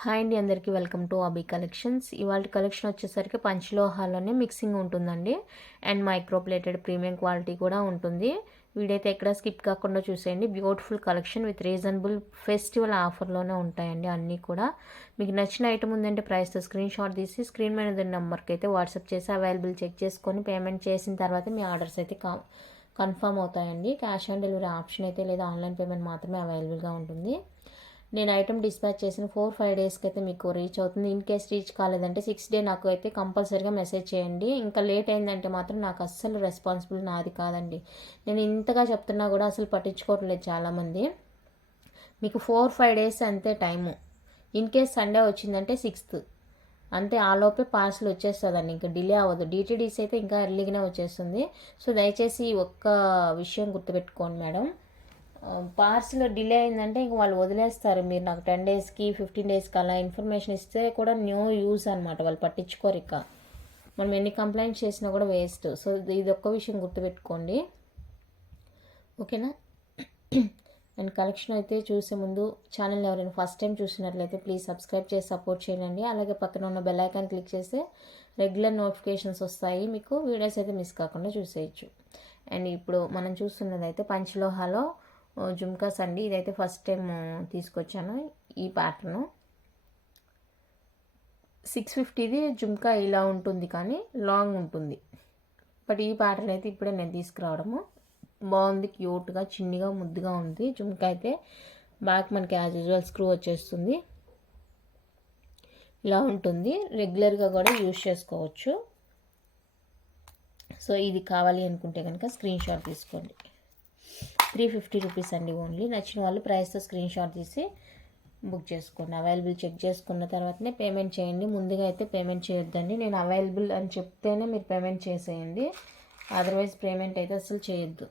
Hi అండి అందరికీ welcome to అబీ collections. ఇవాళ కలెక్షన్ వచ్చేసరికి పంచలోహాల్లోనే మిక్సింగ్ ఉంటుందండి. అండ్ మైక్రోప్లేటెడ్ ప్రీమియం క్వాలిటీ కూడా ఉంటుంది. వీడైతే ఎక్కడ స్కిప్ కాకుండా చూసేయండి. Beautiful collection with reasonable festival ఆఫర్లోనే ఉంటాయండి అన్నీ కూడా. మీకు నచ్చిన ఐటమ్ ఉందంటే ప్రైస్తో స్క్రీన్ షాట్ తీసి స్క్రీన్ మీద నెంబర్కి అయితే వాట్సాప్ చేసి అవైలబుల్ చెక్ చేసుకొని పేమెంట్ చేసిన తర్వాత మీ ఆర్డర్స్ అయితే కా కన్ఫర్మ్ అవుతాయండి. క్యాష్ ఆన్ డెలివరీ ఆప్షన్ అయితే లేదా ఆన్లైన్ పేమెంట్ మాత్రమే అవైలబుల్గా ఉంటుంది. నేను ఐటమ్ డిస్పాచ్ చేసిన ఫోర్ ఫైవ్ డేస్కి అయితే మీకు రీచ్ అవుతుంది. ఇన్ కేస్ రీచ్ కాలేదంటే సిక్స్ డే నాకు అయితే కంపల్సరీగా మెసేజ్ చేయండి. ఇంకా లేట్ అయిందంటే మాత్రం నాకు అస్సలు రెస్పాన్సిబుల్ నాది కాదండి. నేను ఇంతగా చెప్తున్నా కూడా అసలు పట్టించుకోవట్లేదు చాలామంది. మీకు ఫోర్ ఫైవ్ డేస్ అంతే టైము ఇన్ కేస్ సండే వచ్చిందంటే సిక్స్త్ అంతే ఆలోపే పార్సల్ వచ్చేస్తుందండి. ఇంకా డిలే అవ్వదు. డిటీడీస్ అయితే ఇంకా ఎర్లీగానే వచ్చేస్తుంది. సో దయచేసి ఒక్క విషయం గుర్తుపెట్టుకోండి మేడం. పార్సల్ డిలే అయిందంటే ఇంక వాళ్ళు వదిలేస్తారు. మీరు నాకు టెన్ డేస్కి ఫిఫ్టీన్ డేస్కి అలా ఇన్ఫర్మేషన్ ఇస్తే కూడా న్యూ యూస్ అనమాట వాళ్ళు పట్టించుకోరు ఇక. మనం ఎన్ని కంప్లైంట్స్ చేసినా కూడా వేస్ట్ సో ఇది ఒక్క విషయం గుర్తుపెట్టుకోండి. ఓకేనా? అండ్ కలెక్షన్ అయితే చూసే ముందు ఛానల్ ఎవరైనా ఫస్ట్ టైం చూసినట్లయితే ప్లీజ్ సబ్స్క్రైబ్ చేసి సపోర్ట్ చేయండి. అలాగే పక్కన ఉన్న బెల్ ఐకాన్ క్లిక్ చేస్తే రెగ్యులర్ నోటిఫికేషన్స్ వస్తాయి. మీకు వీడియోస్ అయితే మిస్ కాకుండా చూసేయచ్చు. అండ్ ఇప్పుడు మనం చూస్తున్నది అయితే పంచలోహాలో జుమ్కాస్ అండి. ఇదైతే ఫస్ట్ టైం తీసుకొచ్చాను ఈ ప్యాటర్ను. సిక్స్ ఫిఫ్టీది జుమ్కా ఇలా ఉంటుంది కానీ లాంగ్ ఉంటుంది. బట్ ఈ ప్యాటర్న్ అయితే ఇప్పుడే నేను తీసుకురావడము. బాగుంది క్యూట్గా చిన్నగా ముద్దుగా ఉంది. జుమ్కా అయితే బ్యాక్ మనకి యాజ్ యూజువల్ స్క్రూ వచ్చేస్తుంది. ఇలా ఉంటుంది. రెగ్యులర్గా కూడా యూజ్ చేసుకోవచ్చు. సో ఇది కావాలి అనుకుంటే కనుక స్క్రీన్ షాట్ తీసుకోండి. త్రీ ఫిఫ్టీ రూపీస్ అండి ఓన్లీ. నచ్చిన వాళ్ళు ప్రైస్తో స్క్రీన్ షాట్ తీసి బుక్ చేసుకోండి. అవైలబుల్ చెక్ చేసుకున్న తర్వాతనే పేమెంట్ చేయండి. ముందుగా అయితే పేమెంట్ చేయొద్దండి. నేను అవైలబుల్ అని చెప్తేనే మీరు పేమెంట్ చేసేయండి. అదర్వైజ్ పేమెంట్ అయితే అసలు చేయొద్దు.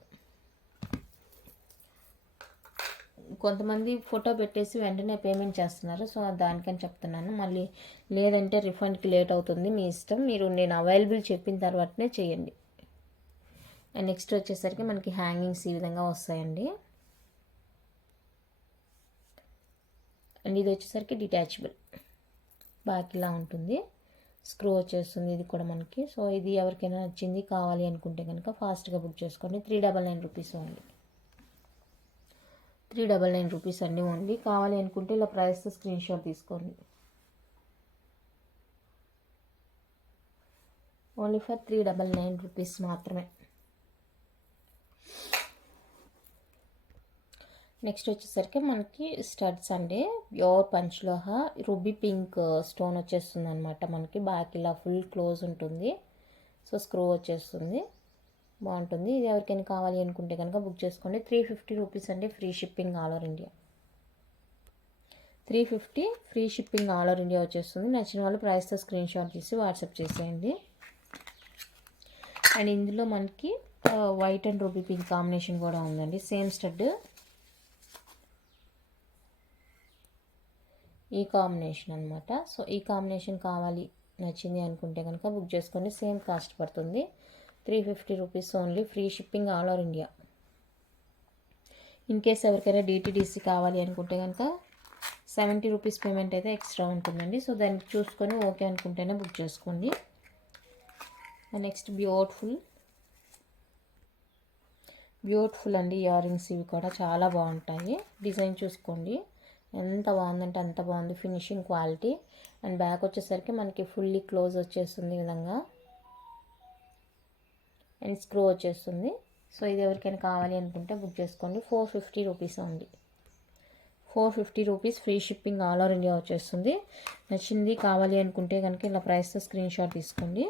కొంతమంది ఫోటో పెట్టేసి వెంటనే పేమెంట్ చేస్తున్నారు. సో దానికని చెప్తున్నాను. మళ్ళీ లేదంటే రిఫండ్కి లేట్ అవుతుంది మీ ఇష్టం. మీరు నేను అవైలబుల్ చెప్పిన తర్వాతనే చేయండి. అండ్ నెక్స్ట్ వచ్చేసరికి మనకి హ్యాంగింగ్స్ ఈ విధంగా వస్తాయండి. అండ్ ఇది వచ్చేసరికి డిటాచబుల్. బ్యాక్ ఇలా ఉంటుంది. స్క్రూ వచ్చేస్తుంది ఇది కూడా మనకి. సో ఇది ఎవరికైనా నచ్చింది కావాలి అనుకుంటే కనుక ఫాస్ట్గా బుక్ చేసుకోండి. Three double nine rupees only. Three double nine rupees అండి ఓన్లీ. కావాలి అనుకుంటే ఇలా ప్రైస్ స్క్రీన్ షాట్ తీసుకోండి. Only for three double nine rupees మాత్రమే. నెక్స్ట్ వచ్చేసరికి మనకి స్టడ్స్ అండి. Pure panchaloha ruby pink uh, stone వచ్చేస్తుంది అనమాట మనకి. బ్యాక్ ఇలా ఫుల్ క్లోజ్ ఉంటుంది. సో స్క్రూ వచ్చేస్తుంది. బాగుంటుంది. ఇది ఎవరికైనా కావాలి అనుకుంటే కనుక బుక్ చేసుకోండి. త్రీ ఫిఫ్టీ రూపీస్ అండి free shipping all over India. Three fifty free shipping all over India వచ్చేస్తుంది. నచ్చిన వాళ్ళు ప్రైస్తో స్క్రీన్ షాట్ తీసి వాట్సాప్ చేసేయండి. అండ్ ఇందులో మనకి white and ruby pink combination కూడా ఉందండి. సేమ్ స్టడ్ ఈ కాంబినేషన్ అనమాట సో ఈ కాంబినేషన్ కావాలి నచ్చింది అనుకుంటే కనుక బుక్ చేసుకోండి. సేమ్ కాస్ట్ పడుతుంది. Three fifty rupees only free shipping all over India in case ఎవరికైనా డిటీడీసీ కావాలి అనుకుంటే కనుక సెవెంటీ రూపీస్ పేమెంట్ అయితే ఎక్స్ట్రా ఉంటుందండి. సో దాన్ని చూసుకొని ఓకే అనుకుంటేనే బుక్ చేసుకోండి. నెక్స్ట్ బ్యూటిఫుల్ బ్యూటిఫుల్ అండి ఇయర్ రింగ్స్ ఇవి కూడా చాలా బాగుంటాయి. డిజైన్ చూసుకోండి. ఎంత బాగుందంటే అంత బాగుంది ఫినిషింగ్ క్వాలిటీ. అండ్ బ్యాక్ వచ్చేసరికి మనకి ఫుల్లీ క్లోజ్ వచ్చేస్తుంది ఈ విధంగా. అండ్ స్క్రూ వచ్చేస్తుంది. సో ఇది ఎవరికైనా కావాలి అనుకుంటే బుక్ చేసుకోండి. ఫోర్ ఫిఫ్టీ రూపీస్ ఉంది four fifty rupees free shipping all over India వచ్చేస్తుంది. నచ్చింది కావాలి అనుకుంటే కనుక ఇలా ప్రైస్తో స్క్రీన్ షాట్ తీసుకోండి.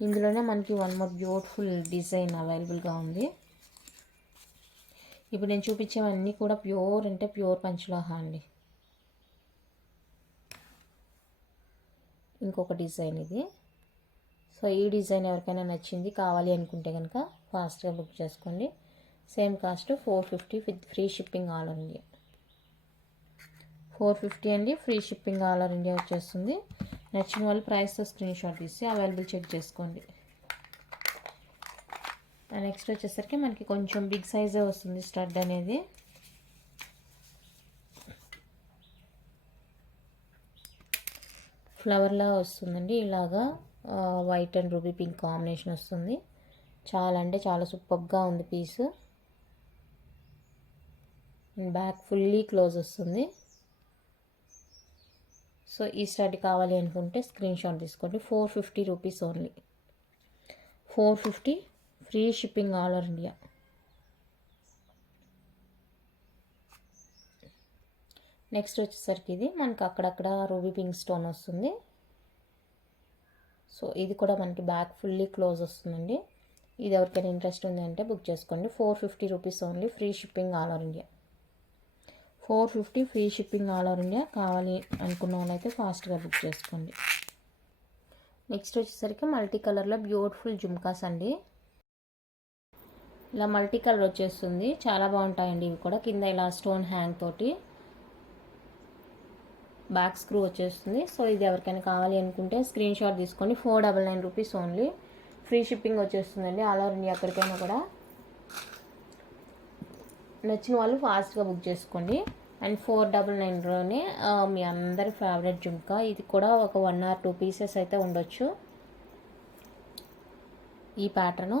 ఇందులోనే మనకి వన్ మోర్ బ్యూటిఫుల్ డిజైన్ అవైలబుల్గా ఉంది. ఇప్పుడు నేను చూపించేవన్నీ కూడా ప్యూర్ అంటే ప్యూర్ పంచలోహ అండి. ఇంకొక డిజైన్ ఇది. సో ఈ డిజైన్ ఎవరికైనా నచ్చింది కావాలి అనుకుంటే కనుక ఫాస్ట్గా బుక్ చేసుకోండి. Same cost four fifty with free shipping all India. Four fifty అండి free shipping all over India వచ్చేస్తుంది. నచ్చిన వాళ్ళు ప్రైస్తో స్క్రీన్ షాట్ తీసి అవైలబుల్ చెక్ చేసుకోండి. నెక్స్ట్ వచ్చేసరికి మనకి కొంచెం బిగ్ సైజే వస్తుంది స్టడ్ అనేది. ఫ్లవర్లా వస్తుందండి ఇలాగా white and ruby pink combination వస్తుంది. చాలా అంటే చాలా సూపర్గా ఉంది పీస్ బ్యాక్ ఫుల్లీ క్లోజ్ వస్తుంది. సో ఈ స్టడీ కావాలి అనుకుంటే స్క్రీన్ షాట్ తీసుకోండి. Four fifty rupees only four fifty free shipping all over India next వచ్చేసరికి ఇది. మనకి అక్కడక్కడ రూబీ పింక్ స్టోన్ వస్తుంది. సో ఇది కూడా మనకి బ్యాక్ ఫుల్లీ క్లోజ్ వస్తుందండి. ఇది ఎవరికైనా ఇంట్రెస్ట్ ఉంది అంటే బుక్ చేసుకోండి. Four fifty rupees only free shipping all over India four fifty free shipping all over India కావాలి అనుకున్న వాళ్ళైతే ఫాస్ట్గా బుక్ చేసుకోండి. నెక్స్ట్ వచ్చేసరికి మల్టీ కలర్లో బ్యూటిఫుల్ జుమ్కాస్ అండి. ఇలా మల్టీ కలర్ వచ్చేస్తుంది. చాలా బాగుంటాయండి ఇవి కూడా. కింద ఇలా స్టోన్ హ్యాంగ్ తోటి బ్యాక్ స్క్రూ వచ్చేస్తుంది. సో ఇది ఎవరికైనా కావాలి అనుకుంటే స్క్రీన్ షాట్ తీసుకోండి four double nine rupees only. Free shipping వచ్చేస్తుందండి. ఆల్ ఓవర్ ఇండియా ఎక్కడికైనా కూడా. నచ్చిన వాళ్ళు ఫాస్ట్గా బుక్ చేసుకోండి. అండ్ ఫోర్ డబల్ నైన్లోనే మీ అందరి ఫేవరెట్ జుమ్కా. ఇది కూడా ఒక వన్ ఆర్ టూ పీసెస్ అయితే ఉండొచ్చు. ఈ ప్యాటర్ను.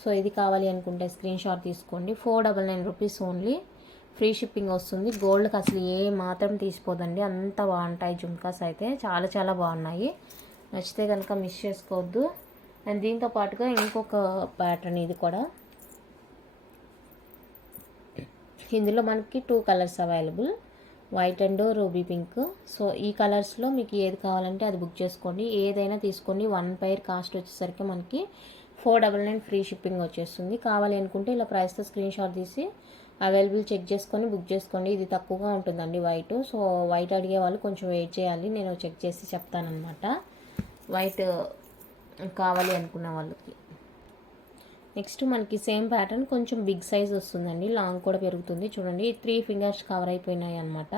సో ఇది కావాలి అనుకుంటే స్క్రీన్ షాట్ తీసుకోండి. Four double nine rupees only free shipping వస్తుంది. గోల్డ్కి అసలు ఏ మాత్రం తీసిపోదండి. అంత బాగుంటాయి జుమ్కాస్ అయితే. చాలా చాలా బాగున్నాయి. నచ్చితే కనుక మిస్ చేసుకోవద్దు. అండ్ దీంతో పాటుగా ఇంకొక ప్యాటర్న్ ఇది కూడా. ఇందులో మనకి two colours available white and ruby pink so ఈ కలర్స్లో మీకు ఏది కావాలంటే అది బుక్ చేసుకోండి. ఏదైనా తీసుకోండి. వన్ పైర్ కాస్ట్ వచ్చేసరికి మనకి four double nine free shipping వచ్చేస్తుంది. కావాలి అనుకుంటే ఇలా ప్రైస్తో స్క్రీన్ షాట్ తీసి అవైలబుల్ చెక్ చేసుకొని బుక్ చేసుకోండి ఇది తక్కువగా ఉంటుందండి వైట్. సో వైట్ అడిగే వాళ్ళు కొంచెం వెయిట్ చేయాలి. నేను చెక్ చేసి చెప్తానమాట వైట్ కావాలి అనుకున్న వాళ్ళకి. నెక్స్ట్ మనకి సేమ్ ప్యాటర్న్ కొంచెం బిగ్ సైజ్ వస్తుందండి. లాంగ్ కూడా పెరుగుతుంది. చూడండి త్రీ ఫింగర్స్ కవర్ అయిపోయినాయి అనమాట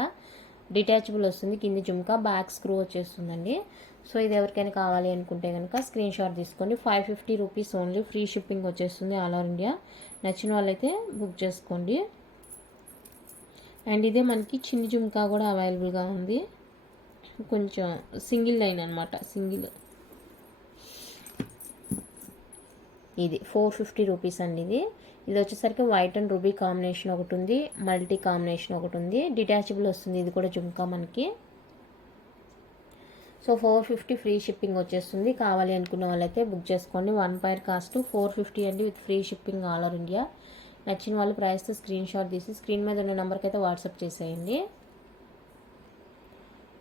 డిటాచబుల్ వస్తుంది. కింది జుమ్కా బ్యాక్ స్క్రూ వచ్చేస్తుందండి. సో ఇది ఎవరికైనా కావాలి అనుకుంటే కనుక స్క్రీన్ షాట్ తీసుకోండి. Five fifty rupees only free shipping వచ్చేస్తుంది ఆల్ ఓవర్ ఇండియా నచ్చిన వాళ్ళైతే బుక్ చేసుకోండి. అండ్ ఇదే మనకి చిన్ని జుమ్కా కూడా అవైలబుల్గా ఉంది. కొంచెం సింగిల్ లైన్ అనమాట సింగిల్. ఇది ఫోర్ ఫిఫ్టీ రూపీస్ అండి ఇది. ఇది వచ్చేసరికి వైట్ అండ్ రూబీ కాంబినేషన్ ఒకటి ఉంది. మల్టీ కాంబినేషన్ ఒకటి ఉంది. డిటాచబుల్ వస్తుంది. ఇది కూడా జుమ్కా మనకి. So four fifty free shipping వచ్చేస్తుంది. కావాలి అనుకున్న వాళ్ళైతే బుక్ చేసుకోండి. One pair cost four fifty అండి with free shipping all over India. నచ్చిన వాళ్ళు ప్రైస్తో స్క్రీన్ షాట్ తీసి స్క్రీన్ మీద ఉన్న నెంబర్కి అయితే వాట్సాప్ చేసేయండి.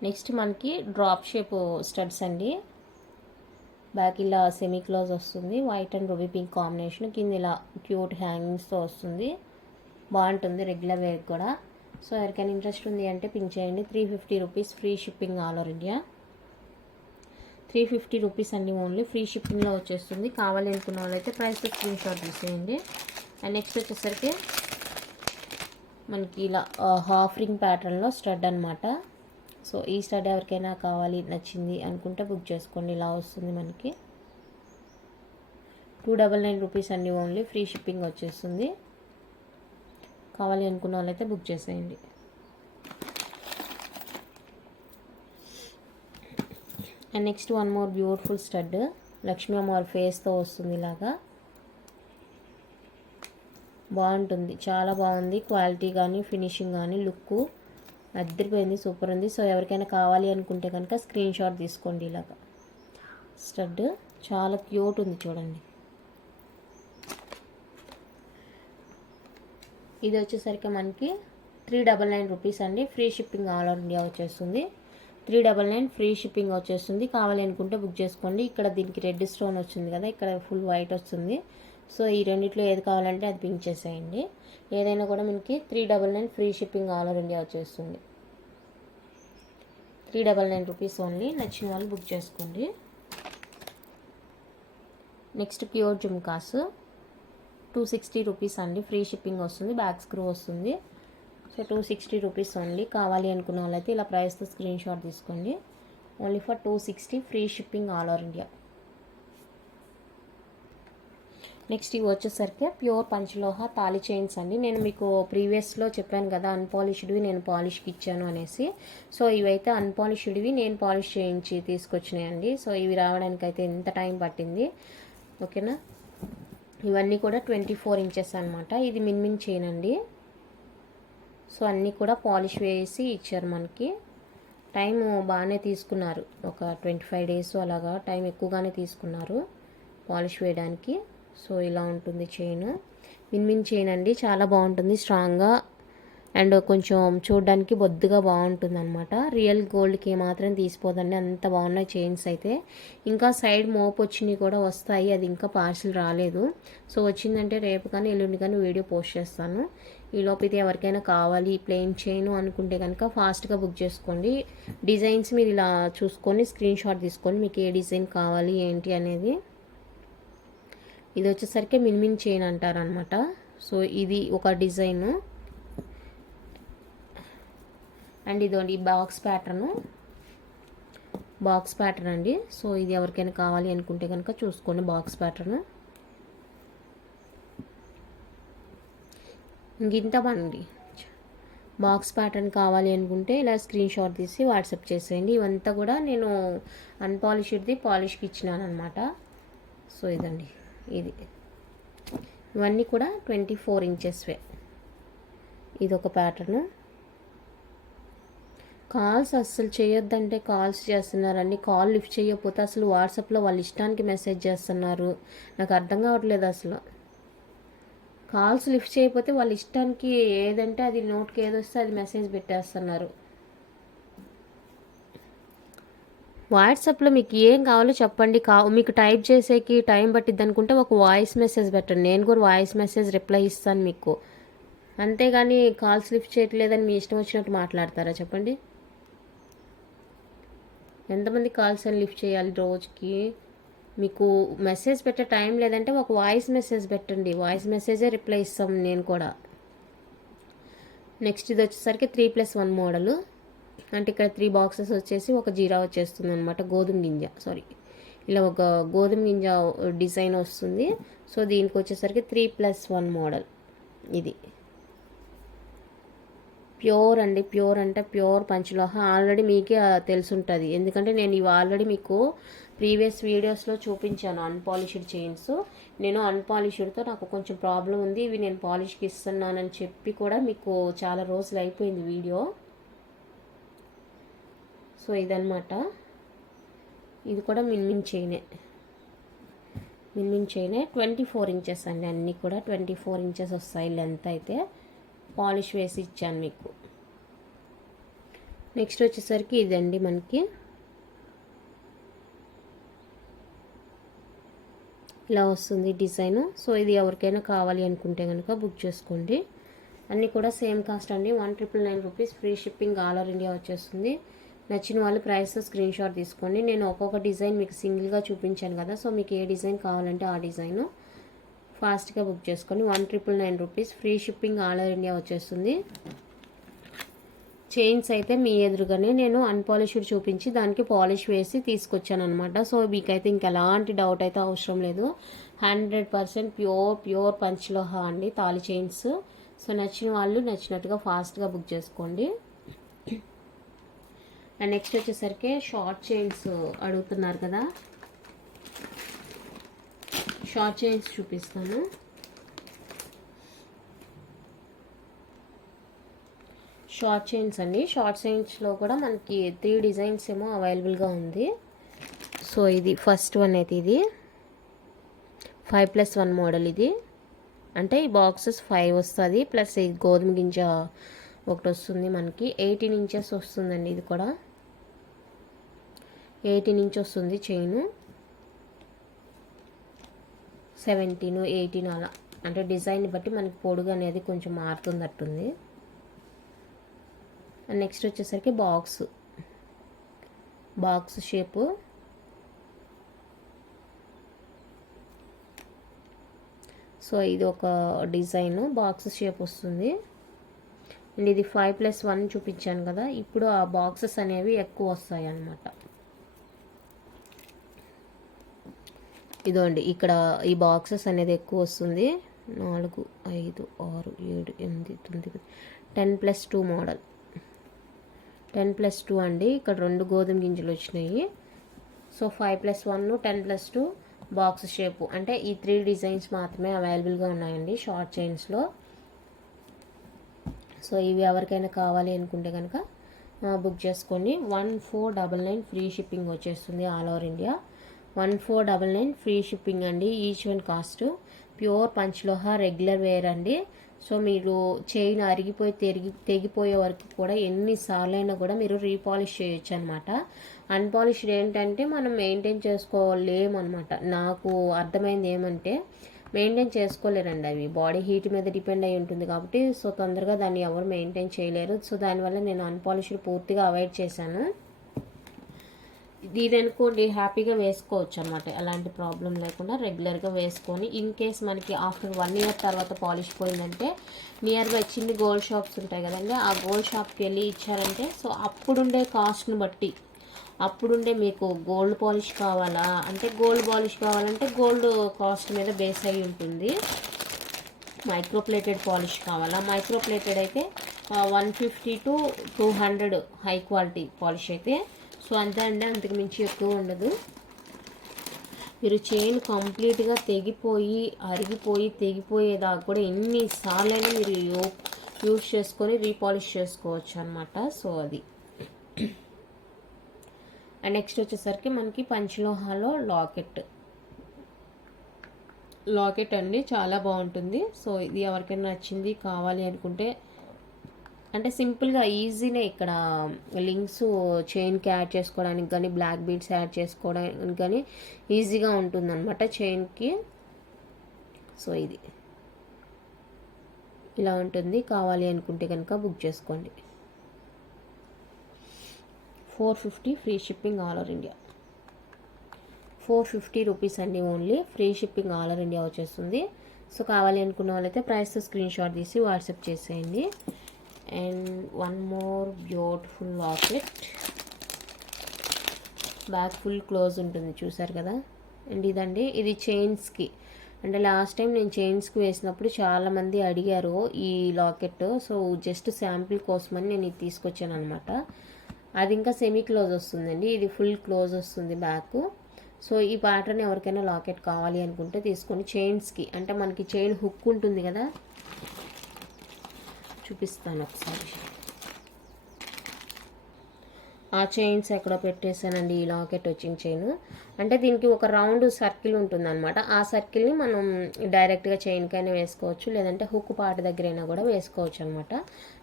నెక్స్ట్ మనకి డ్రాప్ షేప్ స్టడ్స్ అండి. బ్యాక్ ఇలా సెమీ క్లోజ్ వస్తుంది. White and ruby pink combination కింద ఇలా క్యూట్ హ్యాంగింగ్స్తో వస్తుంది. బాగుంటుంది రెగ్యులర్ వేర్ కూడా. సో ఎవరికైనా ఇంట్రెస్ట్ ఉంది అంటే పింక్ చేయండి. Three fifty rupees free shipping all over India three fifty rupees అండి ఓన్లీ. ఫ్రీ షిప్పింగ్లో వచ్చేస్తుంది. కావాలి అనుకున్న వాళ్ళైతే ప్రైస్ స్క్రీన్ షాట్ తీసేయండి. అండ్ నెక్స్ట్ వచ్చేసరికి మనకి ఇలా హాఫ్ రింగ్ ప్యాటర్న్లో స్టడ్ అనమాట సో ఈ స్టడ్ ఎవరికైనా కావాలి నచ్చింది అనుకుంటే బుక్ చేసుకోండి. ఇలా వస్తుంది మనకి. టూ డబల్ నైన్ రూపీస్ అండి ఓన్లీ. ఫ్రీ షిప్పింగ్ వచ్చేస్తుంది. కావాలి అనుకున్న వాళ్ళైతే బుక్ చేసేయండి. And next one more beautiful stud Lakshmi అమ్మవారి ఫేస్తో వస్తుంది ఇలాగా. బాగుంటుంది. చాలా బాగుంది. క్వాలిటీ కానీ ఫినిషింగ్ కానీ లుక్ అద్దరిపోయింది. సూపర్ ఉంది. సో ఎవరికైనా కావాలి అనుకుంటే కనుక స్క్రీన్ షాట్ తీసుకోండి ఇలాగా. స్టడ్ చాలా క్యూట్ ఉంది చూడండి. ఇది వచ్చేసరికి మనకి త్రీ డబల్ నైన్ రూపీస్ అండి. Free shipping all over India వచ్చేస్తుంది. Three double nine free shipping వచ్చేస్తుంది. కావాలి అనుకుంటే బుక్ చేసుకోండి. ఇక్కడ దీనికి రెడ్ స్టోన్ వచ్చింది కదా ఇక్కడ ఫుల్ వైట్ వస్తుంది. సో ఈ రెండిట్లో ఏది కావాలంటే అది పింక్ చేసేయండి. ఏదైనా కూడా మనకి three double nine free shipping all over India వచ్చేస్తుంది. Three double nine rupees only. నచ్చిన వాళ్ళు బుక్ చేసుకోండి. Next pure jhumkas. Two sixty rupees అండి. ఫ్రీ షిప్పింగ్ వస్తుంది. బ్యాక్ స్క్రూ వస్తుంది. So two sixty rupees only కావాలి అనుకున్న వాళ్ళైతే ఇలా ప్రైస్తో స్క్రీన్ షాట్ తీసుకోండి. Only for two sixty free shipping all over India next ఇవి వచ్చేసరికి ప్యూర్ పంచలోహ తాళి చైన్స్ అండి. నేను మీకు ప్రీవియస్లో చెప్పాను కదా అన్పాలిష్డ్వి నేను పాలిష్కి ఇచ్చాను అనేసి. సో ఇవైతే అన్పాలిష్డ్వి నేను పాలిష్ చేయించి తీసుకొచ్చినాయండి. సో ఇవి రావడానికి అయితే ఎంత టైం పట్టింది. ఓకేనా? ఇవన్నీ కూడా ట్వంటీ ఫోర్ ఇంచెస్ అనమాట ఇది మిన్మిన్ చైన్ అండి. సో అన్నీ కూడా పాలిష్ వేసి ఇచ్చారు మనకి. టైం బాగానే తీసుకున్నారు. ఒక ట్వంటీ ఫైవ్ డేస్ అలాగా టైం ఎక్కువగానే తీసుకున్నారు పాలిష్ వేయడానికి. సో ఇలా ఉంటుంది చైన్. మిన్మిన్ చైన్ అండి. చాలా బాగుంటుంది స్ట్రాంగ్గా అండ్ కొంచెం చూడడానికి బొద్దుగా బాగుంటుంది అనమాట రియల్ గోల్డ్కి మాత్రం తీసిపోదండి. అంత బాగున్నాయి చైన్స్ అయితే. ఇంకా సైడ్ మోప్ వచ్చినవి కూడా వస్తాయి. అది ఇంకా పార్సిల్ రాలేదు. సో వచ్చిందంటే రేపు కానీ ఎల్లుండి కానీ వీడియో పోస్ట్ చేస్తాను. ఈ లోపు ఇది ఎవరికైనా కావాలి ప్లెయిన్ చైన్ అనుకుంటే కనుక ఫాస్ట్గా బుక్ చేసుకోండి. డిజైన్స్ మీరు ఇలా చూసుకొని స్క్రీన్ షాట్ తీసుకొని మీకు ఏ డిజైన్ కావాలి ఏంటి అనేది. ఇది వచ్చేసరికి మినిమిన్ చైన్ అంటారనమాట సో ఇది ఒక డిజైను అండ్ ఇదోండి బాక్స్ ప్యాటర్ను బాక్స్ ప్యాటర్న్ అండి. సో ఇది ఎవరికైనా కావాలి అనుకుంటే కనుక చూసుకోండి బాక్స్ ప్యాటర్ను ఇంత బాక్స్ ప్యాటర్న్ కావాలి అనుకుంటే ఇలా స్క్రీన్ షాట్ తీసి వాట్సాప్ చేసేయండి. ఇవంతా కూడా నేను అన్పాలిష్డ్ది పాలిష్కి ఇచ్చినాను అనమాట సో ఇదండి. ఇది. ఇవన్నీ కూడా ట్వంటీ ఫోర్ ఇంచెస్వే. ఇది ఒక ప్యాటర్ను. కాల్స్ అస్సలు చేయొద్దంటే కాల్స్ చేస్తున్నారండి. కాల్ లిఫ్ట్ చేయకపోతే అసలు వాట్సాప్లో వాళ్ళ ఇష్టానికి మెసేజ్ చేస్తున్నారు. నాకు అర్థం కావట్లేదు అసలు. కాల్స్ లిఫ్ట్ చేయకపోతే వాళ్ళ ఇష్టానికి ఏదంటే అది నోట్కి ఏదొస్తే అది మెసేజ్ పెట్టేస్తున్నారు. వాట్సాప్లో మీకు ఏం కావాలో చెప్పండి. కా మీకు టైప్ చేసేకి టైం పట్టిద్ది అనుకుంటే ఒక వాయిస్ మెసేజ్ పెట్టండి. నేను కూడా వాయిస్ మెసేజ్ రిప్లై ఇస్తాను మీకు. అంతేగాని కాల్స్ లిఫ్ట్ చేయట్లేదని మీ ఇష్టం వచ్చినట్టు మాట్లాడతారా చెప్పండి? ఎంతమంది కాల్స్ అని లిఫ్ట్ చేయాలి రోజుకి? మీకు మెసేజ్ పెట్టే టైం లేదంటే ఒక వాయిస్ మెసేజ్ పెట్టండి. వాయిస్ మెసేజే రిప్లై ఇస్తాం నేను కూడా. నెక్స్ట్ ఇది వచ్చేసరికి త్రీ ప్లస్ వన్ మోడలు అంటే ఇక్కడ త్రీ బాక్సెస్ వచ్చేసి ఒక జీరా వచ్చేస్తుంది అనమాట గోధుమ గింజ సారీ ఇలా ఒక గోధుమ గింజ డిజైన్ వస్తుంది. సో దీనికి వచ్చేసరికి త్రీ ప్లస్ వన్ మోడల్ ఇది. ప్యూర్ అండి ప్యూర్ అంటే ప్యూర్ పంచలోహ. ఆల్రెడీ మీకే తెలుసుంటుంది. ఎందుకంటే నేను ఇవి ఆల్రెడీ మీకు ప్రీవియస్ వీడియోస్లో చూపించాను అన్పాలిష్డ్ చైన్స్. నేను అన్పాలిష్డ్తో నాకు కొంచెం ప్రాబ్లం ఉంది. ఇవి నేను పాలిష్కి ఇస్తున్నానని చెప్పి కూడా మీకు చాలా రోజులు అయిపోయింది వీడియో. సో ఇదనమాట ఇది కూడా మిన్మిన్ చైనే. మిన్మిన్ చైనే. ట్వంటీ ఫోర్ ఇంచెస్ అండి. అన్నీ కూడా ట్వంటీ ఫోర్ ఇంచెస్ వస్తాయి లెంత్ అయితే. పాలిష్ వేసి ఇచ్చాను మీకు. నెక్స్ట్ వచ్చేసరికి ఇదండి మనకి. ఇలా వస్తుంది డిజైన్. సో ఇది ఎవరికైనా కావాలి అనుకుంటే కనుక బుక్ చేసుకోండి. అన్నీ కూడా సేమ్ కాస్ట్ అండి. One triple nine rupees free shipping all over India వచ్చేస్తుంది. నచ్చిన వాళ్ళు ప్రైస్ స్క్రీన్ షాట్ తీసుకోండి. నేను ఒక్కొక్క డిజైన్ మీకు సింగిల్గా చూపించాను కదా సో మీకు ఏ డిజైన్ కావాలంటే ఆ డిజైను ఫాస్ట్గా బుక్ చేసుకొని one triple nine rupees free shipping all over India chains. Chains అయితే మీ ఎదురుగానే నేను అన్పాలిష్డ్ చూపించి దానికి పాలిష్ వేసి తీసుకొచ్చాను అనమాట సో మీకైతే ఇంకా ఎలాంటి డౌట్ అయితే అవసరం లేదు. Hundred percent pure pure panchaloha అండి తాలి చైన్స్ సో నచ్చిన వాళ్ళు నచ్చినట్టుగా ఫాస్ట్గా బుక్ చేసుకోండి. అండ్ నెక్స్ట్ వచ్చేసరికి షార్ట్ చైన్స్ అడుగుతున్నారు కదా. షార్ట్ చైన్స్ చూపిస్తాను. షార్ట్ చైన్స్ అండి. షార్ట్ చైన్స్లో కూడా మనకి త్రీ డిజైన్స్ ఏమో అవైలబుల్గా ఉంది. సో ఇది ఫస్ట్ వన్ అయితే ఇది. ఫైవ్ ప్లస్ వన్ మోడల్ ఇది. అంటే ఈ బాక్సెస్ ఫైవ్ వస్తుంది. ప్లస్ ఈ గోధుమ గింజ ఒకటి వస్తుంది మనకి. ఎయిటీన్ ఇంచెస్ వస్తుందండి ఇది కూడా. ఎయిటీన్ ఇంచ్ వస్తుంది చైను. సెవెంటీన్ ఎయిటీన్ అలా. అంటే డిజైన్ బట్టి మనకి పొడుగు అనేది కొంచెం మారుతుందట్టుంది నెక్స్ట్ వచ్చేసరికి బాక్స్. Box shape. సో ఇది ఒక డిజైన్. బాక్స్ షేప్ వస్తుంది. అండ్ ఇది ఫైవ్ ప్లస్ వన్ చూపించాను కదా ఇప్పుడు ఆ బాక్సెస్ అనేవి ఎక్కువ వస్తాయి అన్నమాట ఇదోండి ఇక్కడ ఈ బాక్సెస్ అనేది ఎక్కువ వస్తుంది. నాలుగు ఐదు ఆరు ఏడు ఎనిమిది తొమ్మిది ten plus two model. Ten plus two అండి. ఇక్కడ రెండు గోధుమ గింజలు వచ్చినాయి. So five plus one ten plus two box shape. అంటే ఈ త్రీ డిజైన్స్ మాత్రమే అవైలబుల్గా ఉన్నాయండి షార్ట్ చైన్స్లో సో ఇవి ఎవరికైనా కావాలి అనుకుంటే కనుక బుక్ చేసుకోండి. One four double nine free shipping వచ్చేస్తుంది all over India. One four double nine free shipping అండి. Each one cost. Pure panchaloha regular wear అండి. సో మీరు చైన్ అరిగిపోయి తెరిగి తెగిపోయే వరకు కూడా ఎన్నిసార్లు అయినా కూడా మీరు రీపాలిష్ చేయొచ్చు అనమాట అన్పాలిష్డ్ ఏంటంటే మనం మెయింటైన్ చేసుకోలేమన్నమాట. నాకు అర్థమైంది ఏమంటే మెయింటైన్ చేసుకోలేరండి అవి. బాడీ హీట్ మీద డిపెండ్ అయి ఉంటుంది కాబట్టి సో తొందరగా దాన్ని ఎవరు మెయింటైన్ చేయలేరు. సో దానివల్ల నేను అన్పాలిష్డ్ పూర్తిగా అవాయిడ్ చేశాను. ఇది అనుకోండి హ్యాపీగా వేసుకోవచ్చు అనమాట ఎలాంటి ప్రాబ్లం లేకుండా రెగ్యులర్గా వేసుకొని ఇన్ కేస్ మనకి ఆఫ్టర్ వన్ ఇయర్ తర్వాత పాలిష్ పోయిందంటే నియర్ బై చిన్ని గోల్డ్ షాప్స్ ఉంటాయి కదండి ఆ గోల్డ్ షాప్కి వెళ్ళి ఇచ్చారంటే సో అప్పుడుండే కాస్ట్ని బట్టి అప్పుడుండే మీకు గోల్డ్ పాలిష్ కావాలా? అంటే గోల్డ్ పాలిష్ కావాలంటే గోల్డ్ కాస్ట్ మీద బేస్ అయి ఉంటుంది. మైక్రోప్లేటెడ్ పాలిష్ కావాలా? మైక్రోప్లేటెడ్ అయితే one fifty to two hundred high quality polish అయితే సో అంతే అండి అంతకు మించి ఎక్కువ ఉండదు. మీరు చైన్ కంప్లీట్గా తెగిపోయి అరిగిపోయి తెగిపోయేదాకా కూడా ఎన్నిసార్లైనా మీరు యూస్ చేసుకొని రీపాలిష్ చేసుకోవచ్చు అనమాట సో అది. అండ్ నెక్స్ట్ వచ్చేసరికి మనకి పంచలోహాలో లాకెట్ లాకెట్ అండి చాలా బాగుంటుంది. సో ఇది ఎవరికైనా నచ్చింది కావాలి అనుకుంటే అంటే సింపుల్గా ఈజీనే ఇక్కడ లింక్స్ చైన్కి యాడ్ చేసుకోవడానికి కానీ బ్లాక్ బీడ్స్ యాడ్ చేసుకోవడానికి కానీ ఈజీగా ఉంటుందన్నమాట చైన్కి సో ఇది. ఇలా ఉంటుంది. కావాలి అనుకుంటే కనుక బుక్ చేసుకోండి. Four fifty free shipping all over India. Four fifty rupees అండి only. Free shipping all over India వచ్చేస్తుంది. సో కావాలి అనుకున్న వాళ్ళైతే ప్రైస్ స్క్రీన్ షాట్ తీసి వాట్సాప్ చేసేయండి. And one more beautiful locket back full close ఉంటుంది చూసారు కదా? అండ్ ఇదండి ఇది చైన్స్కి. అంటే లాస్ట్ టైం నేను చైన్స్కి వేసినప్పుడు చాలామంది అడిగారు ఈ లాకెట్ సో జస్ట్ శాంపిల్ కోసమని నేను ఇది తీసుకొచ్చాను అనమాట అది ఇంకా సెమీ క్లోజ్ వస్తుందండి. ఇది ఫుల్ క్లోజ్ వస్తుంది బ్యాక్ సో ఈ ప్యాటర్న్ ఎవరికైనా లాకెట్ కావాలి అనుకుంటే తీసుకొని చైన్స్కి. అంటే మనకి చైన్ హుక్ ఉంటుంది కదా? చూపిస్తాను ఒకసారి. ఆ చైన్స్ ఎక్కడ పెట్టేశానండి ఈ లాకెట్ వచ్చిన చైన్. అంటే దీనికి ఒక రౌండ్ సర్కిల్ ఉంటుంది అనమాట ఆ సర్కిల్ని మనం డైరెక్ట్గా చైన్కైనా వేసుకోవచ్చు లేదంటే హుక్ పాట దగ్గరైనా కూడా వేసుకోవచ్చు అనమాట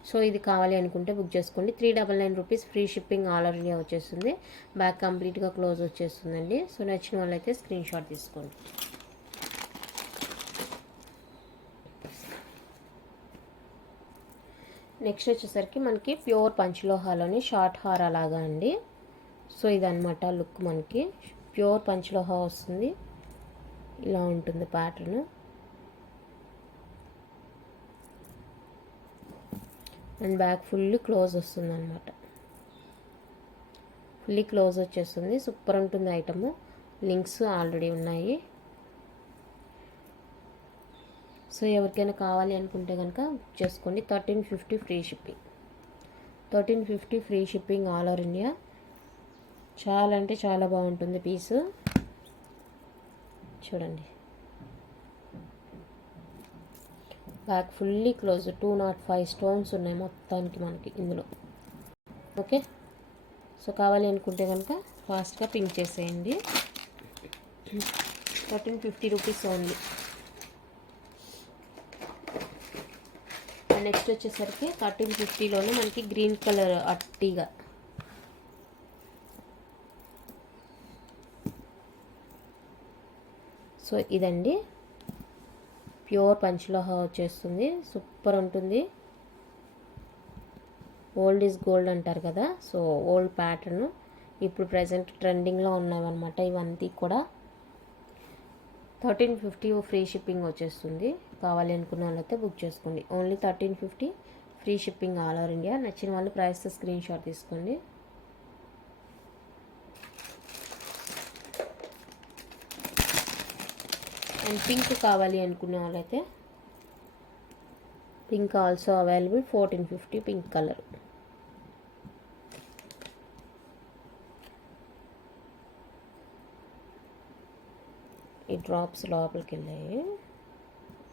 సో ఇది కావాలి అనుకుంటే బుక్ చేసుకోండి. Three double nine rupees free shipping all over India వచ్చేస్తుంది. బ్యాక్ కంప్లీట్గా క్లోజ్ వచ్చేస్తుందండి. సో నచ్చిన వాళ్ళైతే స్క్రీన్ షాట్ తీసుకోండి. నెక్స్ట్ వచ్చేసరికి మనకి ప్యూర్ పంచలోహాలోని షార్ట్ హార్ అలాగా అండి. సో ఇదనమాట లుక్ మనకి. ప్యూర్ పంచలోహ వస్తుంది. ఇలా ఉంటుంది pattern. And back fully close వస్తుంది అనమాట ఫుల్లీ క్లోజ్ వచ్చేస్తుంది. సూపర్ ఉంటుంది ఐటము. లింక్స్ ఆల్రెడీ ఉన్నాయి. సో ఎవరికైనా కావాలి అనుకుంటే కనుక బుక్ చేసుకోండి. Thirteen fifty free shipping. Thirteen fifty free shipping all over India. చాలా అంటే చాలా బాగుంటుంది పీసు. చూడండి. Back fully close two nought five stones ఉన్నాయి మొత్తానికి మనకి ఇందులో. ఓకే? సో కావాలి అనుకుంటే కనుక ఫాస్ట్గా పింక్ చేసేయండి. Thirteen fifty rupees only. Next వచ్చేసరికి థర్టీన్ ఫిఫ్టీలోనే మనకి గ్రీన్ కలర్ అట్టిగా. సో ఇదండి. ప్యూర్ పంచలోహ వచ్చేస్తుంది. సూపర్ ఉంటుంది. ఓల్డ్ ఈజ్ గోల్డ్ అంటారు కదా. So old pattern. ఇప్పుడు ప్రజెంట్ ట్రెండింగ్లో ఉన్నాయన్నమాట ఇవన్నీ కూడా. థర్టీన్ ఫిఫ్టీ ఫ్రీ షిప్పింగ్ వచ్చేస్తుంది. కావాలి అనుకున్న వాళ్ళైతే బుక్ చేసుకోండి. Only thirteen fifty free shipping all over India. నచ్చిన వాళ్ళు ప్రైస్ స్క్రీన్ షాట్ తీసుకోండి. అండ్ పింక్ కావాలి అనుకునే వాళ్ళైతే pink also available fourteen fifty pink colour drops లోపలికి వెళ్ళాయి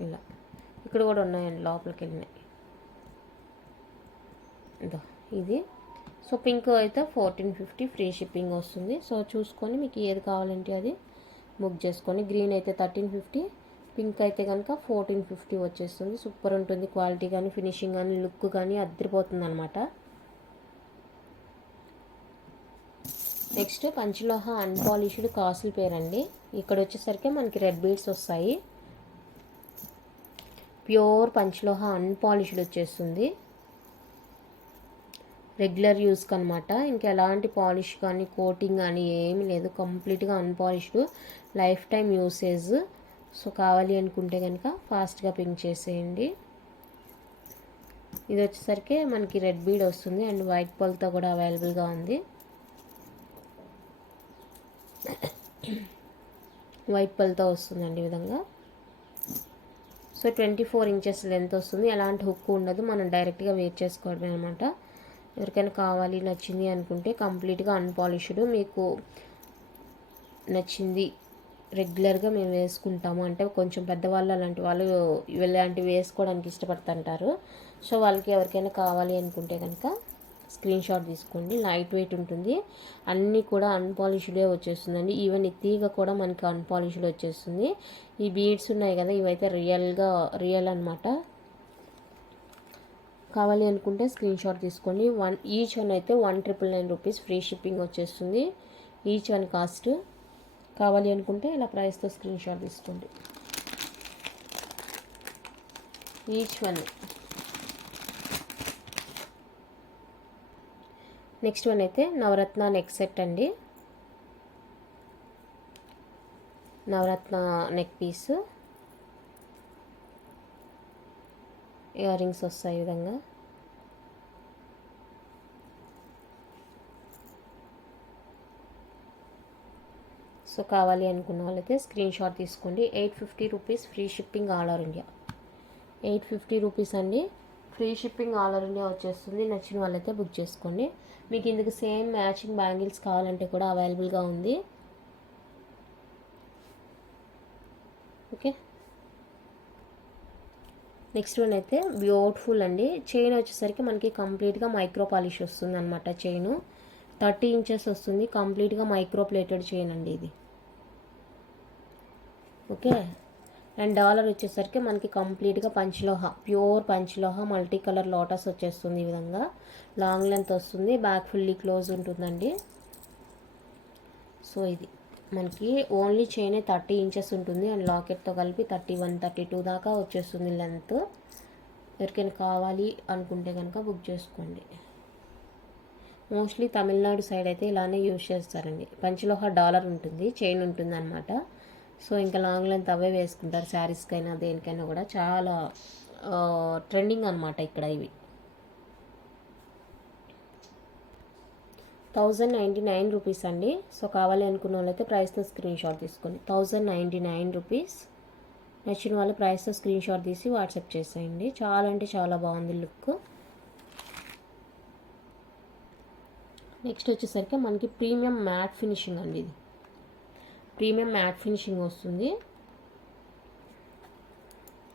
ఇలా. ఇక్కడ కూడా ఉన్నాయండి లోపలికి వెళ్ళినాయి ఇదో ఇది. సో పింక్ అయితే ఫోర్టీన్ ఫిఫ్టీ ఫ్రీ షిప్పింగ్ వస్తుంది. సో చూసుకొని మీకు ఏది కావాలంటే అది బుక్ చేసుకొని. గ్రీన్ అయితే థర్టీన్ ఫిఫ్టీ పింక్ అయితే కనుక ఫోర్టీన్ ఫిఫ్టీ వచ్చేస్తుంది. సూపర్ ఉంటుంది క్వాలిటీ కానీ ఫినిషింగ్ కానీ లుక్ కానీ అద్దరిపోతుంది అనమాట నెక్స్ట్ పంచలోహ అన్పాలిష్డ్ కాసులు పేరండి. ఇక్కడ వచ్చేసరికి మనకి రెడ్ బీడ్స్ వస్తాయి. ప్యూర్ పంచలోహ అన్పాలిష్డ్ వచ్చేస్తుంది. రెగ్యులర్ యూస్కి అనమాట ఇంకా ఎలాంటి పాలిష్ కానీ కోటింగ్ కానీ ఏమీ లేదు. కంప్లీట్గా unpolished life time usage so కావాలి అనుకుంటే కనుక ఫాస్ట్గా పింక్ చేసేయండి. ఇది వచ్చేసరికి మనకి రెడ్ బీడ్ వస్తుంది అండ్ వైట్ పల్తో కూడా అవైలబుల్గా ఉంది. వైట్ పల్తో వస్తుందండి ఈ విధంగా. So twenty four inches length వస్తుంది. ఎలాంటి హుక్ ఉండదు. మనం డైరెక్ట్గా వేర్ చేసుకోవడమే అనమాట ఎవరికైనా కావాలి నచ్చింది అనుకుంటే కంప్లీట్గా అన్పాలిష్డ్ మీకు నచ్చింది రెగ్యులర్గా మేము వేసుకుంటాము. అంటే కొంచెం పెద్దవాళ్ళు అలాంటి వాళ్ళు ఇలాంటివి వేసుకోవడానికి ఇష్టపడుతుంటారు. సో వాళ్ళకి ఎవరికైనా కావాలి అనుకుంటే కనుక స్క్రీన్ షాట్ తీసుకోండి. లైట్ వెయిట్ ఉంటుంది. అన్నీ కూడా అన్పాలిష్డే వచ్చేస్తుందండి. ఈవెన్ ఈ తీగ కూడా మనకి అన్పాలిష్డ్ వచ్చేస్తుంది. ఈ బీడ్స్ ఉన్నాయి కదా ఇవైతే రియల్గా రియల్ అనమాట కావాలి అనుకుంటే స్క్రీన్ షాట్ తీసుకోండి. వన్ ఈచ్ వన్ అయితే one triple nine rupees free shipping వచ్చేస్తుంది. Each one cost. కావాలి అనుకుంటే ఇలా ప్రైస్తో స్క్రీన్ షాట్ తీసుకోండి. Each one. నెక్స్ట్ వన్ అయితే నవరత్న నెక్ సెట్ అండి. Navaratna neck piece. Ear rings వస్తాయి ఈ విధంగా. సో కావాలి అనుకున్న వాళ్ళైతే స్క్రీన్ షాట్ తీసుకోండి. Eight fifty rupees free shipping all over India. Eight fifty rupees అండి. Free shipping all over India వచ్చేస్తుంది. నచ్చిన వాళ్ళైతే బుక్ చేసుకోండి. మీకు ఇందుకు సేమ్ మ్యాచింగ్ బ్యాంగిల్స్ కావాలంటే కూడా అవైలబుల్గా ఉంది. ఓకే. నెక్స్ట్ వన్ అయితే బ్యూటిఫుల్ అండి. చైన్ వచ్చేసరికి మనకి కంప్లీట్గా మైక్రో పాలిష్ వస్తుంది అనమాట చైన్. థర్టీ ఇంచెస్ వస్తుంది. కంప్లీట్గా మైక్రో ప్లేటెడ్ చైన్ అండి ఇది. ఓకే. అండ్ డాలర్ వచ్చేసరికి మనకి కంప్లీట్గా పంచలోహ ప్యూర్ పంచలోహ మల్టీ కలర్ లోటస్ వచ్చేస్తుంది ఈ విధంగా. లాంగ్ లెంత్ వస్తుంది బ్యాక్ ఫుల్లీ క్లోజ్ ఉంటుందండి. సో ఇది మనకి ఓన్లీ చైన్ థర్టీ ఇంచెస్ ఉంటుంది అండ్ లాకెట్తో కలిపి థర్టీ వన్ థర్టీ టూ దాకా వచ్చేస్తుంది లెంత్ ఎవరికైనా కావాలి అనుకుంటే కనుక బుక్ చేసుకోండి. మోస్ట్లీ తమిళనాడు సైడ్ అయితే ఇలానే యూజ్ చేస్తారండి. పంచలోహ డాలర్ ఉంటుంది చైన్ ఉంటుంది అనమాట సో ఇంకా లాంగ్ లెంత్ అవే వేసుకుంటారు. శారీస్కైనా దేనికైనా కూడా చాలా ట్రెండింగ్ అనమాట ఇక్కడ ఇవి. థౌజండ్ నైంటీ నైన్ రూపీస్ అండి. సో కావాలి అనుకున్న వాళ్ళైతే ప్రైస్తో స్క్రీన్ షాట్ తీసుకోండి థౌజండ్ నైంటీ నైన్ రూపీస్. నచ్చిన వాళ్ళు ప్రైస్తో స్క్రీన్ షాట్ తీసి వాట్సాప్ చేసేయండి. చాలా అంటే చాలా బాగుంది లుక్. నెక్స్ట్ వచ్చేసరికి మనకి ప్రీమియం మ్యాట్ ఫినిషింగ్ అండి ఇది. ప్రీమియం మ్యాట్ ఫినిషింగ్ వస్తుంది.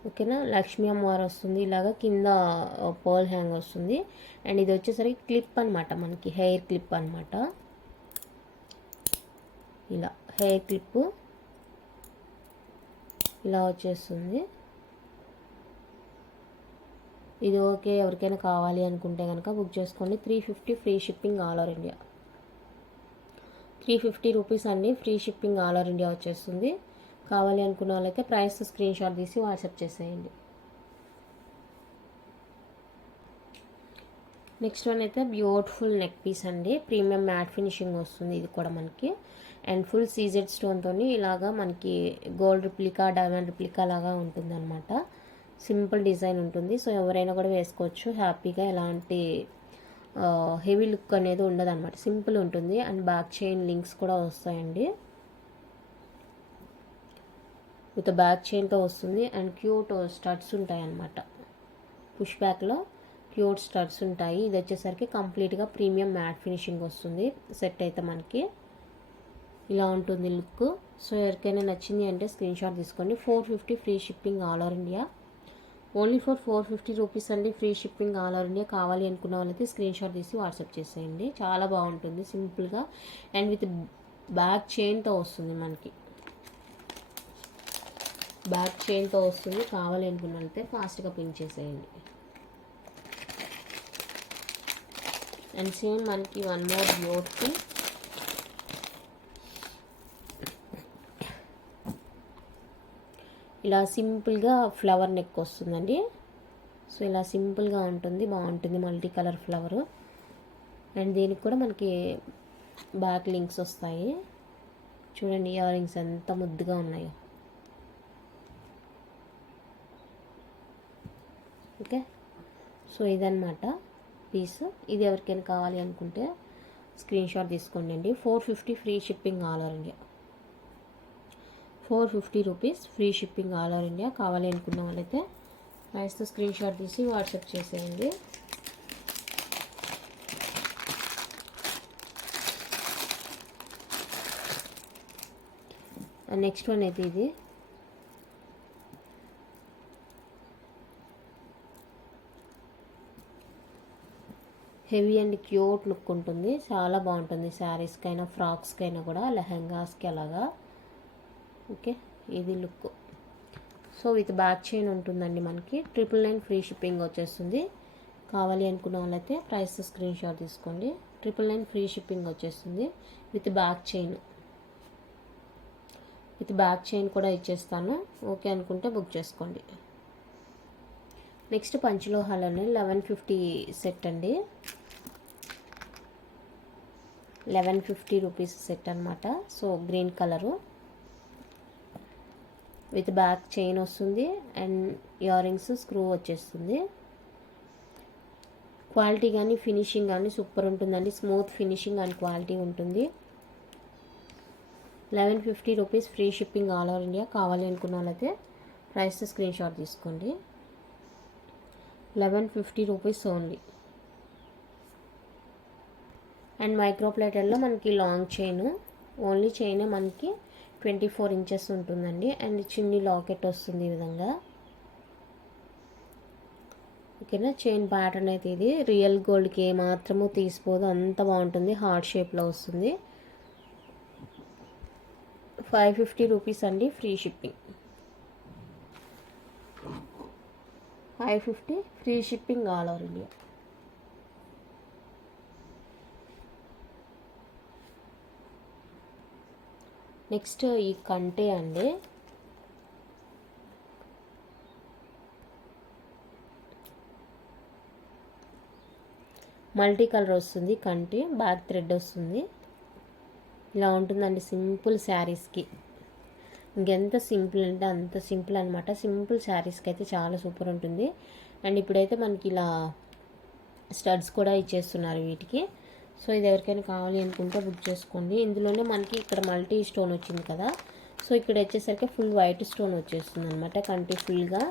ఓకేనా? లక్ష్మీ అమ్మవారు వస్తుంది. ఇలాగ కింద పర్ల్ హ్యాంగ్ వస్తుంది. అండ్ ఇది వచ్చేసరికి క్లిప్ అనమాట మనకి. హెయిర్ క్లిప్ అనమాట ఇలా హెయిర్ క్లిప్. ఇలా వచ్చేస్తుంది. ఇది ఓకే. ఎవరికైనా కావాలి అనుకుంటే కనుక బుక్ చేసుకోండి. Three fifty free shipping all over India. Three fifty rupees అండి. Free shipping all over India వచ్చేస్తుంది. కావాలి అనుకున్న వాళ్ళైతే ప్రైస్ స్క్రీన్ షాట్ తీసి వాట్సాప్ చేసేయండి. నెక్స్ట్ వన్ అయితే బ్యూటిఫుల్ నెక్ పీస్ అండి. ప్రీమియం మ్యాట్ ఫినిషింగ్ వస్తుంది ఇది కూడా మనకి. అండ్ ఫుల్ సీజెడ్ స్టోన్తో ఇలాగా మనకి గోల్డ్ రిప్లికా డైమండ్ రిప్లికా లాగా ఉంటుందన్నమాట. సింపుల్ డిజైన్ ఉంటుంది. సో ఎవరైనా కూడా వేసుకోవచ్చు. హ్యాపీగా ఎలాంటి హెవీ లుక్ అనేది ఉండదు అనమాట సింపుల్ ఉంటుంది. అండ్ బ్యాక్ చైన్ లింక్స్ కూడా వస్తాయండి. విత్ బ్యాక్ చైన్తో వస్తుంది. అండ్ క్యూట్ స్టడ్స్ ఉంటాయి అన్నమాట పుష్ బ్యాక్లో క్యూట్ స్టడ్స్ ఉంటాయి. ఇది వచ్చేసరికి కంప్లీట్గా ప్రీమియం మ్యాట్ ఫినిషింగ్ వస్తుంది. సెట్ అయితే మనకి ఇలా ఉంటుంది లుక్ సో ఎవరికైనా నచ్చింది అంటే స్క్రీన్ షాట్ తీసుకోండి. Four fifty free shipping all over India only for four fifty rupees అండి. Free shipping all over India కావాలి అనుకున్న వాళ్ళైతే స్క్రీన్ షాట్ తీసి వాట్సాప్ చేసేయండి. చాలా బాగుంటుంది. సింపుల్గా అండ్ విత్ బ్యాక్ చైన్తో వస్తుంది మనకి. బ్యాక్ చైన్తో వస్తుంది. కావాలి అనుకున్న వాళ్ళైతే ఫాస్ట్గా పింక్ చేసేయండి. అండ్ సేమ్ మనకి వన్ మోర్ బ్యూటీ ఇలా సింపుల్గా ఫ్లవర్ నెక్ వస్తుందండి. సో ఇలా సింపుల్గా ఉంటుంది బాగుంటుంది మల్టీ కలర్ ఫ్లవర్. అండ్ దీనికి కూడా మనకి బ్యాక్ లింక్స్ వస్తాయి. చూడండి ఇయర్ రింగ్స్ ఎంత ముద్దుగా ఉన్నాయో. ఓకే? సో ఇదన్నమాట పీస్. ఇది ఎవరికైనా కావాలి అనుకుంటే స్క్రీన్ షాట్ తీసుకోండి అండి. Four fifty free shipping all over India. Four fifty rupees free shipping all over India కావాలి అనుకున్న వాళ్ళైతే ప్రైస్తో స్క్రీన్ షాట్ తీసి వాట్సాప్ చేసేయండి. నెక్స్ట్ వన్ అయితే ఇది. హెవీ అండ్ క్యూట్ లుక్ ఉంటుంది. చాలా బాగుంటుంది. శారీస్కైనా ఫ్రాక్స్కైనా కూడా లెహంగాస్కి అలాగా. ఓకే? ఇది look. So with back chain ఉంటుందండి మనకి. ట్రిపుల్ నైన్ ఫ్రీ షిప్పింగ్ వచ్చేస్తుంది. కావాలి అనుకున్న వాళ్ళైతే ప్రైస్ స్క్రీన్ షాట్ తీసుకోండి. ట్రిపుల్ నైన్ ఫ్రీ షిప్పింగ్ వచ్చేస్తుంది. With back chain. With back chain కూడా ఇచ్చేస్తాను. ఓకే అనుకుంటే బుక్ చేసుకోండి. నెక్స్ట్ పంచలోహాలని లెవెన్ ఫిఫ్టీ సెట్ అండి. లెవెన్ ఫిఫ్టీ రూపీస్ సెట్ అనమాట so green colour. With back chain వస్తుంది అండ్ ఇయర్ రింగ్స్ స్క్రూ వచ్చేస్తుంది. క్వాలిటీ కానీ ఫినిషింగ్ కానీ సూపర్ ఉంటుందండి. స్మూత్ ఫినిషింగ్ అండ్ క్వాలిటీ ఉంటుంది. Eleven fifty rupees free shipping all over India కావాలి అనుకున్న వాళ్ళైతే ప్రైస్ స్క్రీన్ షాట్ తీసుకోండి. Eleven fifty rupees only. And micro ప్లేటర్లో మనకి లాంగ్ చైన్. ఓన్లీ చైన్ మనకి ట్వంటీ ఫోర్ ఇంచెస్ ఉంటుందండి. అండ్ చిన్ని లాకెట్ వస్తుంది ఈ విధంగా. ఓకేనా? చైన్ ప్యాటర్న్ అయితే ఇది. రియల్ గోల్డ్కి ఏమాత్రము తీసిపోదు. అంత బాగుంటుంది. హార్ట్ షేప్లో వస్తుంది. ఫైవ్ ఫిఫ్టీ రూపీస్ అండి. Free shipping. Five fifty. Free shipping all over India. Next ఈ కంటే అండి. మల్టీ కలర్ వస్తుంది కంటి బ్యాక్ థ్రెడ్ వస్తుంది. ఇలా ఉంటుందండి సింపుల్ శారీస్కి. ఇంకెంత సింపుల్ అంటే అంత సింపుల్ అనమాట సింపుల్ శారీస్కి అయితే చాలా సూపర్ ఉంటుంది. అండ్ ఇప్పుడైతే మనకి ఇలా స్టడ్స్ కూడా ఇచ్చేస్తున్నారు వీటికి. సో ఇది ఎవరికైనా కావాలి అనుకుంటే బుక్ చేసుకోండి. ఇందులోనే మనకి ఇక్కడ మల్టీ స్టోన్ వచ్చింది కదా. సో ఇక్కడ వచ్చేసరికి ఫుల్ వైట్ స్టోన్ వచ్చేస్తుంది అనమాట కంటి ఫుల్గా.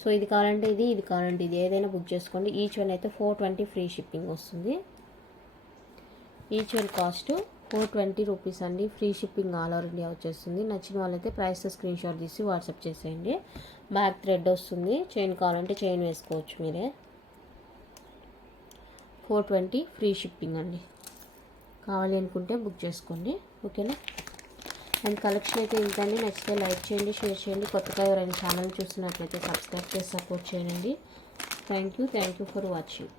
సో ఇది కావాలంటే ఇది ఇది కావాలంటే ఇది ఏదైనా బుక్ చేసుకోండి. ఈచ్ వన్ అయితే ఫోర్ ట్వంటీ ఫ్రీ షిప్పింగ్ వస్తుంది. Each one cost four twenty rupees అండి. Free shipping all over India వచ్చేస్తుంది. నచ్చిన వాళ్ళైతే ప్రైస్ స్క్రీన్ షాట్ తీసి వాట్సాప్ చేసేయండి. బ్యాక్ థ్రెడ్ వస్తుంది. చైన్ కావాలంటే చైన్ వేసుకోవచ్చు మీరే. ఫోర్ ట్వంటీ ఫ్రీ షిప్పింగ్ అండి. కావాలి అనుకుంటే బుక్ చేసుకోండి. ఓకేనా? అండ్ కలెక్షన్ అయితే ఇంతండి నెక్స్ట్ లైక్ చేయండి షేర్ చేయండి. కొత్తగా ఎవరైనా ఛానల్ చూస్తున్నట్లయితే సబ్స్క్రైబ్ చేసి సపోర్ట్ చేయండి. Thank you. Thank you for watching.